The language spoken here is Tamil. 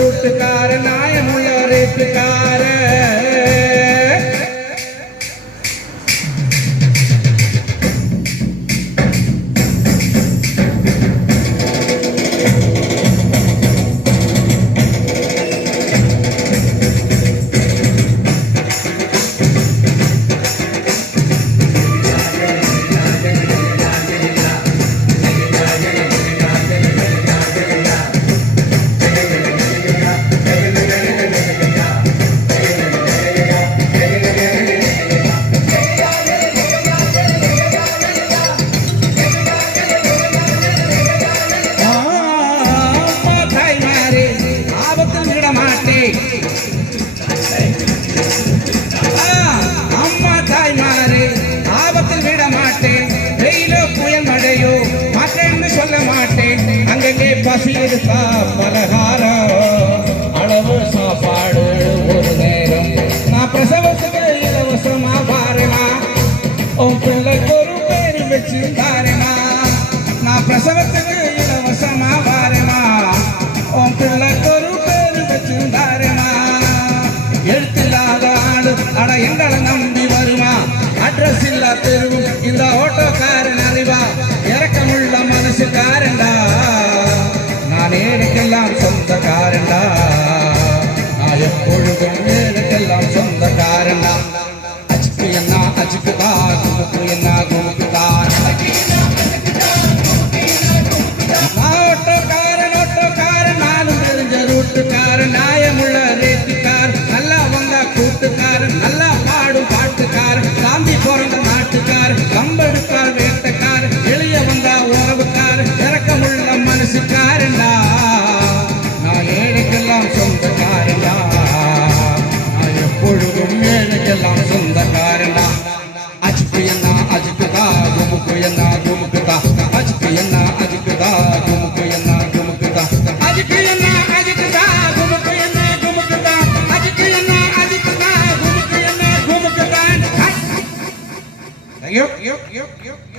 റൂട്ടുകാരൻ ന്യായമുള്ള റേറ്റുകാരൻ அம்மா தாய்மாரே ஆபத்தில் விட மாட்டேன் வெயிலோ புயல் மழையோ மாட்டேன்னு சொல்ல மாட்டேன் அங்கங்கே பசி இருக்கா பலகாரம் அளவு சாப்பாடு ஒரு நேரம் நான் பிரசவத்துக்கு இலவசமா பாருமா உன் பிள்ளைக்கு ஒரு பேரு வச்சு தாரேமா நான் பிரசவத்துக்கு இலவசமா பாருமா உன் பிள்ளைக்கு ஒரு பேரு வச்சு தாரேமா எழுத்தில்லாத ஆடு அட எங்களை நம்பி வருமா அட்ரஸ் இல்ல தெருவும் இந்த ஓட்டோக்காரன் அறிவா இறக்கமுள்ள மனசுக்காரண்டா நான் ஏழைக்கெல்லாம் சொந்தக்காரண்டா நான் எப்பொழுதும் ஏழைக்கெல்லாம் சொந்தக்காரண்டா அச்சுக்கு என்ன அச்சுக்குதா குமுக்கு என்ன குமுக்குதா நான் ஓட்டோக்காரன் நானும் தெரிஞ்ச ரூட்டுக்காரன் நியாயமுள்ள ரேட்டுக்காரன் கூட்டுக்காரன் நல்லா பாடும் பாட்டுக்காரன் காந்தி பிறந்த நாட்டுக்காரன் கம்பெடுக்கார் வேட்டக்காரன் எளிய வந்தா உறவுக்காரன் இறக்கமுள்ள மனசுக்காரன்டா நான் ஏழைக்கெல்லாம் சொந்தக்காரன்டா நான் எப்பொழுதும் ஏழைக்கெல்லாம் சொந்தக்காரன்டா அச்சுக்கு என்ன அஜுக்குதா குமுக்கு என்ன குமுக்குதா அச்சுக்கு என்ன அஜுக்குதா குமுக்கு என்ன குமுக்குதா அஜுக்கு என்ன அஜுக்குதா குமுக்கு என்ன குமுக்குதா அஜுக்கு என்ன Yep.